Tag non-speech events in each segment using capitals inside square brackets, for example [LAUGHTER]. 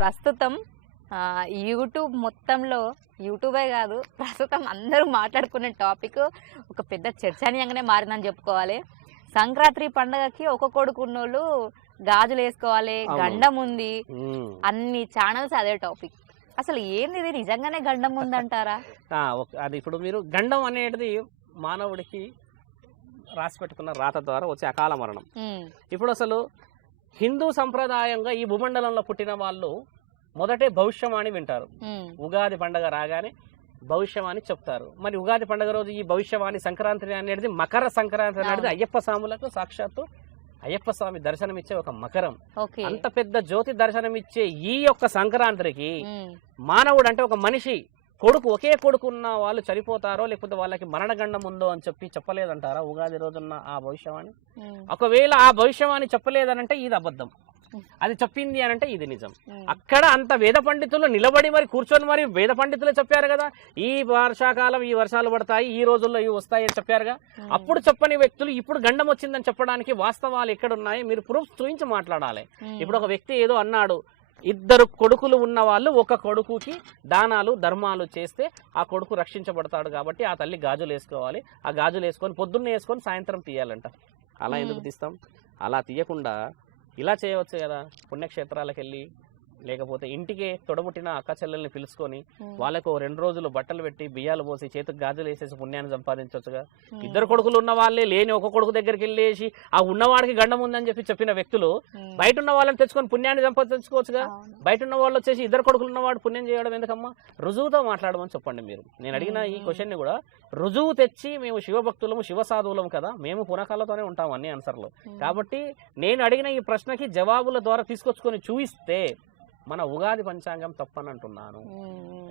ప్రస్తుతం యూట్యూబ్ మొత్తంలో యూట్యూబే కాదు ప్రస్తుతం అందరూ మాట్లాడుకునే టాపిక్ ఒక పెద్ద చర్చనీయంగానే మారిందని చెప్పుకోవాలి. సంక్రాంతి పండగకి ఒక కొడుకు ఉన్నోళ్ళు గాజులు వేసుకోవాలి. గండం ఉంది. అన్ని ఛానల్స్ అదే టాపిక్. అసలు ఏంది ఇది? నిజంగానే గండం ఉందంటారా? అది ఇప్పుడు మీరు గండం అనేది మానవుడికి రాసి పెట్టుకున్న రాత ద్వారా వచ్చే అకాల మరణం. ఇప్పుడు అసలు హిందూ సంప్రదాయంగా ఈ భూమండలంలో పుట్టిన వాళ్ళు మొదటే భవిష్యవాణి వింటారు. ఉగాది పండగ రాగానే భవిష్యవాణి చెప్తారు. మరి ఉగాది పండగ రోజు ఈ భవిష్యవాణి సంక్రాంతి అనేది మకర సంక్రాంతి అనేది. అయ్యప్ప స్వాములకు సాక్షాత్తు అయ్యప్ప స్వామి దర్శనమిచ్చే ఒక మకరం. అంత పెద్ద జ్యోతి దర్శనమిచ్చే ఈ యొక్క సంక్రాంతికి మానవుడు అంటే ఒక మనిషి. కొడుకు ఒకే కొడుకు ఉన్న వాళ్ళు చనిపోతారో లేకపోతే వాళ్ళకి మరణగండం ఉందో అని చెప్పి చెప్పలేదంటారా ఉగాది రోజున్న ఆ భవిష్యవాణి? ఒకవేళ ఆ భవిష్యవాణి చెప్పలేదనంటే ఇది అబద్ధం. అది చెప్పింది అనంటే ఇది నిజం. అక్కడ అంత వేద పండితులు నిలబడి మరి కూర్చొని మరి వేద పండితులే చెప్పారు కదా. ఈ వర్షాకాలం ఈ వర్షాలు పడతాయి ఈ రోజుల్లో ఇవి వస్తాయి అని చెప్పారుగా. అప్పుడు చెప్పని వ్యక్తులు ఇప్పుడు గండం వచ్చిందని చెప్పడానికి వాస్తవాలు ఎక్కడున్నాయి? మీరు ప్రూఫ్ చూపించి మాట్లాడాలి. ఇప్పుడు ఒక వ్యక్తి ఏదో అన్నాడు ఇద్దరు కొడుకులు ఉన్న వాళ్ళు ఒక కొడుకుకి దానాలు ధర్మాలు చేస్తే ఆ కొడుకు రక్షించబడతాడు కాబట్టి ఆ తల్లి గాజులు వేసుకోవాలి. ఆ గాజులు వేసుకొని పొద్దున్నే వేసుకొని సాయంత్రం తీయాలంట. అలా ఎందుకు. తీస్తాం? అలా తీయకుండా ఇలా చేయవచ్చు కదా పుణ్యక్షేత్రాలకు వెళ్ళి లేకపోతే ఇంటికి తొడబుట్టిన అక్క చెల్లెల్ని పిలుచుకొని వాళ్ళకు రెండు రోజులు బట్టలు పెట్టి బియ్యాలు పోసి చేతికి గాజులు వేసేసి పుణ్యాన్ని సంపాదించవచ్చుగా ఇద్దరు కొడుకులు ఉన్న వాళ్ళే లేని ఒక కొడుకు దగ్గరికి వెళ్ళేసి ఆ ఉన్నవాడికి గండం ఉందని చెప్పి చెప్పిన వ్యక్తులు బయట ఉన్న వాళ్ళని తెచ్చుకొని పుణ్యాన్ని సంపాదించుకోవచ్చుగా. బయట ఉన్న వాళ్ళు వచ్చేసి ఇద్దరు కొడుకులు ఉన్నవాడు పుణ్యం చేయడం ఎందుకమ్మా? రుజువుతో మాట్లాడమని చెప్పండి మీరు. నేను అడిగిన ఈ. క్వశ్చన్ని కూడా రుజువు తెచ్చి మేము శివభక్తులము శివ సాధువులము కదా మేము పునకాలతోనే ఉంటాం అన్ని ఆన్సర్లు. కాబట్టి నేను అడిగిన ఈ ప్రశ్నకి జవాబుల ద్వారా తీసుకొచ్చుకొని చూయిస్తే మన ఉగాది పంచాంగం తప్పని అంటున్నాను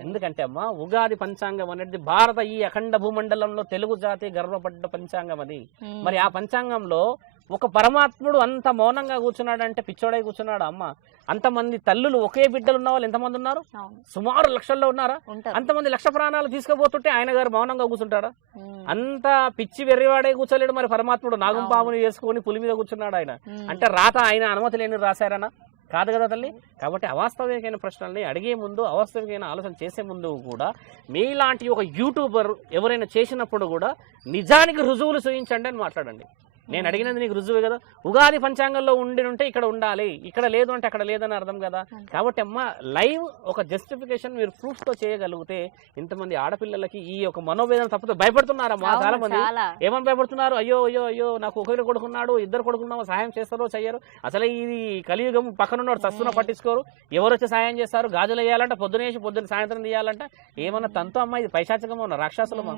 ఎందుకంటే అమ్మా ఉగాది పంచాంగం అనేది భారత ఈ అఖండ భూమండలంలో తెలుగు జాతి గర్వపడ్డ పంచాంగం అది. మరి ఆ పంచాంగంలో ఒక పరమాత్ముడు అంత మౌనంగా కూర్చున్నాడంటే పిచ్చోడై కూర్చున్నాడు అమ్మ? అంతమంది తల్లులు ఒకే బిడ్డలు ఉన్న వాళ్ళు ఎంతమంది ఉన్నారు? సుమారు లక్షల్లో ఉన్నారా? అంతమంది లక్ష ప్రాణాలు తీసుకుపోతుంటే ఆయన గారు మౌనంగా కూర్చుంటాడా? అంత పిచ్చి వెర్రివాడే కూర్చోలేడు మరి పరమాత్ముడు నాగంపాముని వేసుకొని పులి మీద కూర్చున్నాడు ఆయన. అంటే రాత ఆయన అనుమతి లేని రాశారనా? కాదు కదా తల్లి? కాబట్టి అవాస్తవికమైన ప్రశ్నల్ని అడిగే ముందు అవాస్తవికమైన ఆలోచన చేసే ముందు కూడా మీలాంటి ఒక యూట్యూబర్ ఎవరైనా చేసినప్పుడు కూడా నిజానికి రుజువులు చూపించండి అని మాట్లాడండి. నేను అడిగినది నీకు రుజువే కదా? ఉగాది పంచాంగంలో ఉండి ఉంటే ఇక్కడ ఉండాలి. ఇక్కడ లేదు అంటే అక్కడ లేదని అర్థం కదా? కాబట్టి అమ్మ లైవ్ ఒక జస్టిఫికేషన్ మీరు ప్రూఫ్తో చేయగలిగితే ఇంతమంది ఆడపిల్లలకి ఈ యొక్క మనోవేదన తప్పితే భయపడుతున్నారమ్మా చాలా. మంది ఏమని భయపడుతున్నారు? అయ్యో అయ్యో అయ్యో నాకు ఒకరి కొడుకున్నాడు ఇద్దరు కొడుకున్నావు సహాయం చేస్తారో చెయ్యరు? అసలే ఇది కలియుగం పక్కన ఉన్నాడు సస్తున్న పట్టించుకోరు. ఎవరు వచ్చి సహాయం చేస్తారు? గాజులు వేయాలంటే పొద్దునేసి పొద్దున్న సాయంత్రం తీయాలంట. ఏమన్నా తనతో అమ్మ ఇది పైశాచికమా ఉన్న రాక్షసులమా?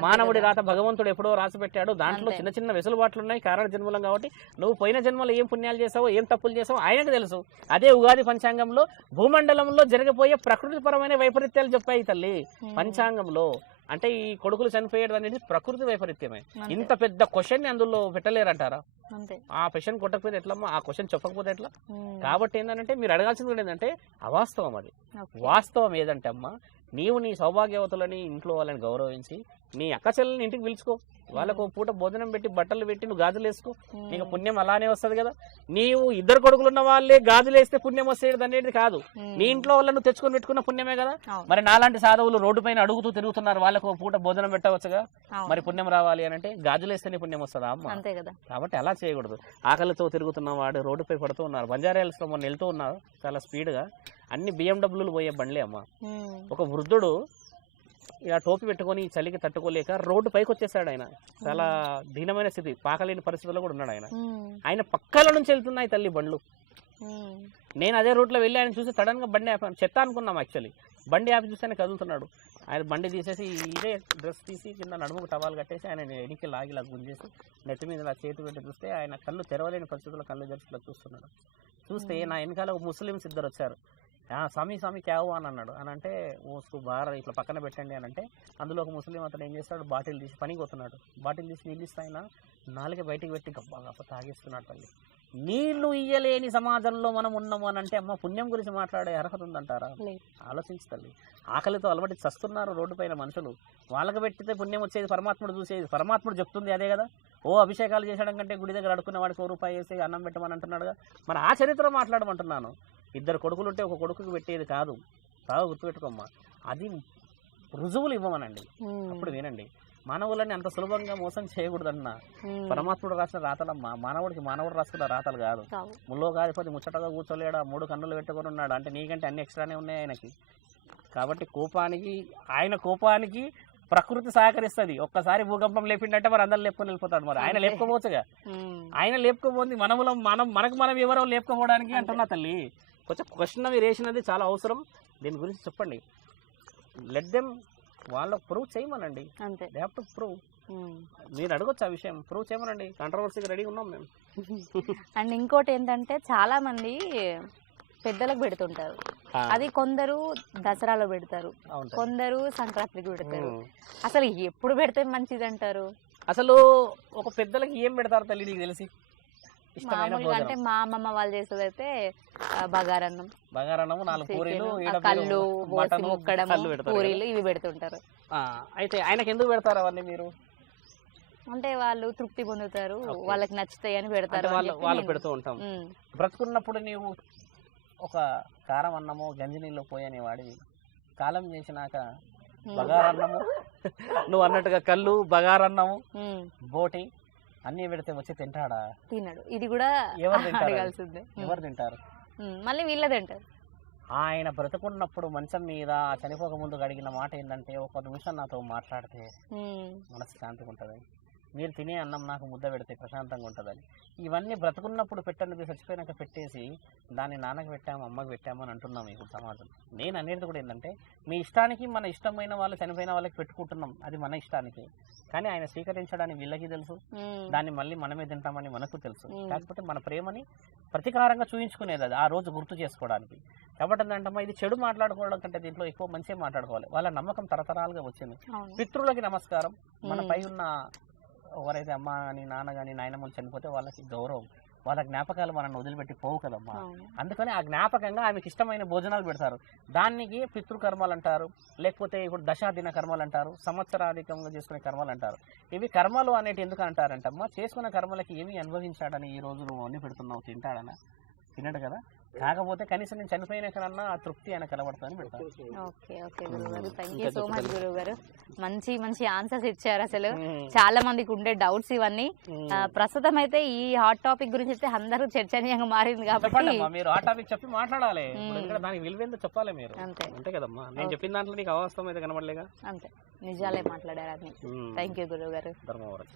మానవుడి. రాత భగవంతుడు ఎప్పుడో రాసి పెట్టాడు. దాంట్లో. చిన్న చిన్న వెసులుబాట్లు ఉన్నాయి కారణ జన్మలం కాబట్టి నువ్వు పోయిన జన్మలో ఏం పుణ్యాలు చేసావో ఏం తప్పులు చేసావో ఆయనకు తెలుసు. అదే ఉగాది పంచాంగంలో భూమండలంలో జరగబోయే ప్రకృతి పరమైన వైపరీత్యాలు చెప్పాయి తల్లి. పంచాంగంలో అంటే ఈ కొడుకులు చనిపోయడం అనేది ప్రకృతి వైపరీత్యమే. ఇంత పెద్ద క్వశ్చన్ అందులో పెట్టలేరంటారా? ఆ క్వశ్చన్ కొట్టకపోతే ఎట్లమ్మా? ఆ క్వశ్చన్ చెప్పకపోతే ఎట్లా? కాబట్టి ఏంటంటే మీరు అడగాల్సింది కూడా ఏంటంటే అవాస్తవం అది. వాస్తవం ఏదంటే అమ్మా నీవు నీ సౌభాగ్యవతులని ఇంట్లో వాళ్ళని గౌరవించి నీ అక్క చెల్లెల్ని ఇంటికి పిలుచుకో. వాళ్ళకు పూట భోజనం పెట్టి బట్టలు పెట్టి నువ్వు గాజులు వేసుకో. నీకు పుణ్యం అలానే వస్తుంది కదా. నీవు ఇద్దరు కొడుకులు ఉన్న వాళ్ళే గాజులు వేస్తే పుణ్యం వస్తుంది అనేది కాదు. నీ ఇంట్లో వాళ్ళను తెచ్చుకొని పెట్టుకున్న పుణ్యమే కదా. మరి నాలాంటి సాధువులు రోడ్డు పైన అడుగుతూ తిరుగుతున్నారు. వాళ్ళకు పూట భోజనం పెట్టవచ్చుగా. మరి పుణ్యం రావాలి అని అంటే గాజులు వేస్తేనే పుణ్యం వస్తుందా అమ్మ? అంతే కదా. కాబట్టి అలా చేయకూడదు. ఆకలితో తిరుగుతున్న వాడు రోడ్డుపై పడుతూ ఉన్నారు. బంజారా హిల్స్లో మొన్న వెళ్తూ ఉన్నారు. చాలా స్పీడ్గా అన్ని బిఎండబ్ల్యూలు పోయే బండ్లే అమ్మ. ఒక వృద్ధుడు ఇలా టోపీ పెట్టుకొని చలికి తట్టుకోలేక రోడ్డు పైకి వచ్చేసాడు ఆయన. చాలా దీనమైన స్థితి. పాకలేని పరిస్థితుల్లో కూడా ఉన్నాడు ఆయన. ఆయన పక్కల నుంచి వెళ్తున్నాయి తల్లి బండ్లు. నేను అదే రూట్లో వెళ్ళి ఆయన చూసి సడన్గా బండి ఆపాను చెత్త అనుకున్నాం యాక్చువల్లీ. బండి ఆపి చూస్తే ఆయన కదులుతున్నాడు. ఆయన బండి తీసేసి ఇదే డ్రెస్ తీసి కింద నడుముకు టవాలు కట్టేసి ఆయన ఎనికి లాగి ఇలా గుంజేసి నెత్తి మీద ఇలా చేతి పెట్టి చూస్తే ఆయన కళ్ళు తెరవలేని పరిస్థితుల్లో కళ్ళు తెరిచి ఇలా చూస్తున్నాడు. చూస్తే నా వెనకాల ఒక ముస్లిమ్స్ ఇద్దరు వచ్చారు. "ఆ, స్వామి స్వామి క్యావు అని అన్నాడు. అని అంటే మోసుకు బార ఇట్లా పక్కన పెట్టండి అని అంటే అందులో ఒక ముస్లిం అతను ఏం చేస్తాడు? బాటిల్ తీసి పనికి పోతున్నాడు బాటిల్ తీసి నీళ్ళు ఇస్తే నాలుగే బయటికి పెట్టి గబ్బా గప్ప తాగేస్తున్నాడు తల్లి. నీళ్ళు ఇయ్యలేని సమాజంలో మనం ఉన్నాము అని అంటే అమ్మ పుణ్యం గురించి మాట్లాడే అర్హత ఉందంటారా. ఆలోచించు తల్లి. ఆకలితో అలవాటు చస్తున్నారు రోడ్డు పైన మనుషులు. వాళ్ళకి పెట్టితే పుణ్యం వచ్చేది పరమాత్ముడు చూసేది. పరమాత్ముడు చెప్తుంది అదే కదా? ఓ అభిషేకాలు చేసడం కంటే గుడి దగ్గర అడుకున్న వాడికి ఓ రూపాయి వేసి అన్నం పెట్టమని అంటున్నాడుగా మరి ఆ చరిత్ర మాట్లాడమంటున్నాను. ఇద్దరు కొడుకులు ఉంటే ఒక కొడుకుకి పెట్టేది కాదు. బాగా గుర్తుపెట్టుకోమ్మా. అది రుజువులు ఇవ్వమనండి. అప్పుడు వినండి. మానవులని అంత సులభంగా మోసం చేయకూడదన్న. పరమాత్ముడు రాసిన రాతలమ్మా. మానవుడికి మానవుడు రాసుకున్న రాతలు కాదు. ముల్లో గారిపోతే ముచ్చటగా కూర్చోలేడా? మూడు కన్నులు పెట్టుకొని ఉన్నాడు? అంటే నీకంటే అన్ని ఎక్స్ట్రానే ఉన్నాయి ఆయనకి. కాబట్టి కోపానికి ఆయన కోపానికి ప్రకృతి సహకరిస్తుంది. ఒక్కసారి భూకంపం లేపిండంటే మరి అందరు లేపుకొని వెళ్ళిపోతాడు మరి. ఆయన. లేపుకోవచ్చుగా ఆయన లేపుకోబోంది మనములం మనం మనకు మనం ఎవరో లేపుకోవడానికి. అంటున్నా తల్లి. కొంచెం క్వశ్చన్ అవి రేసినది చాలా అవసరం. దీని గురించి చెప్పండి. లెట్ దెమ్ వాళ్ళ ప్రూవ్ చేయమనండి. అంతే. They have to prove. మీరు అడగొచ్చు ఆ విషయం. ప్రూవ్ చేయమనండి. కంట్రవర్సీకి రెడీగా ఉన్నాం మేము. [LAUGHS] అండ్ ఇంకోటి ఏంటంటే చాలా మంది పెద్దలకు పెడుతుంటారు. అది కొందరు దసరాలో పెడతారు. కొందరు సంక్రాంతికి పెడతారు. అసలు ఎప్పుడు పెడితే మంచిది అంటారు అసలు ఒక పెద్దలకి ఏం పెడతారు తల్లి నీకు తెలిసి. మామూలుగా అంటే మా అమ్మమ్మ వాళ్ళు చేసేది అయితే బగారన్నం. బంగారన్నము నాలుగు పూరీలు కళ్ళు మటను, పూరీలు ఇవి పెడుతుంటారు. అయితే ఆయనకి ఎందుకు పెడతారు అవన్నీ మీరు? అంటే వాళ్ళు తృప్తి పొందుతారు. వాళ్ళకి నచ్చుతాయి అని పెడతారు వాళ్ళు వాళ్ళు పెడుతూ ఉంటాం. బ్రతుకున్నప్పుడు నీవు ఒక కారం అన్నము గంజి నీళ్ళు పోయని వాడివి కాలం చేసినాక బగారన్నము నువ్వు అన్నట్టుగా కళ్ళు బగారన్నము బోటి అన్నీ పెడితే వచ్చి తింటాడా? తినడు. ఇది కూడా ఎవరు తింటారు? ఎవరు తింటారు? మళ్ళీ వీళ్ళే తింటారు. ఆయన బ్రతుకున్నప్పుడు మంచం మీద చనిపోక ముందు అడిగిన మాట ఏంటంటే ఒక నిమిషం నాతో మాట్లాడితే మనసు శాంతిగా ఉంటుంది. మీరు తినే అన్నం నాకు ముద్ద పెడితే ప్రశాంతంగా ఉంటుందని. ఇవన్నీ బ్రతుకున్నప్పుడు పెట్టండి చచ్చిపోయినాక పెట్టేసి దాన్ని నాన్నకి పెట్టాము అమ్మకి పెట్టాము అని అంటున్నాం ఇప్పుడు సమాజం నేను అనేది కూడా ఏంటంటే మీ ఇష్టానికి మన ఇష్టమైన వాళ్ళు చనిపోయిన వాళ్ళకి పెట్టుకుంటున్నాం. అది మన ఇష్టానికి. కానీ ఆయన స్వీకరించడానికి వీళ్ళకి తెలుసు. దాన్ని మళ్ళీ మనమే తింటామని మనకు తెలుసు. కాకపోతే మన ప్రేమని ప్రతీకారంగా చూయించుకునేది అది ఆ రోజు గుర్తు చేసుకోవడానికి. కాబట్టి ఏంటంటే ఇది చెడు మాట్లాడుకోవడం కంటే దీంట్లో ఎక్కువ మంచిగా మాట్లాడుకోవాలి. వాళ్ళ నమ్మకం తరతరాలుగా వచ్చింది. పితృలకి నమస్కారం. మన. పై ఉన్న ఎవరైతే అమ్మ కానీ నాన్న కానీ నాయనమ్మని చనిపోతే వాళ్ళకి గౌరవం. వాళ్ళ జ్ఞాపకాలు మనల్ని వదిలిపెట్టి పోవు కదమ్మా. అందుకని ఆ జ్ఞాపకంగా ఆమెకి ఇష్టమైన భోజనాలు పెడతారు. దానికి పితృకర్మలు అంటారు లేకపోతే ఇప్పుడు దశాదిన కర్మలు అంటారు సంవత్సరాధికంగా చేసుకునే కర్మలు అంటారు. ఇవి కర్మలు అనేటి ఎందుకు అంటారంటమ్మా? చేసుకున్న కర్మలకి ఏమి అనుభవించాడని ఈ రోజు నువ్వు అన్ని పెడుతున్నావు తింటాడనా? తినడు కదా. కాకపోతే కనీసం నేను చనిపోయిన కన్నా ఆ తృప్తి ఆయన కలబడుతుందని పెడతాను okay okay thank you so much చెప్పండి. గురువు గారు. మంచి మంచి ఆన్సర్స్ ఇచ్చారు అసలు. చాలా మందికి ఉండే డౌట్స్ ఇవన్నీ. ప్రస్తుతం అయితే ఈ హాట్ టాపిక్ గురించి అయితే అందరూ చర్చనీయంగా మారింది కాబట్టి మీరు ఆ టాపిక్ చెప్పి మాట్లాడాలి. దానికి విలువేందో చెప్పాలి మీరు. అంతే. అంతే కదమ్మా. నేను. చెప్పిన దాంట్లో నీకు అవాస్తవం అయితే కనబడలేగా? అంతే. నిజాలే మాట్లాడారు అన్ని. థ్యాంక్ యూ గురువు గారు. ధర్మవరం.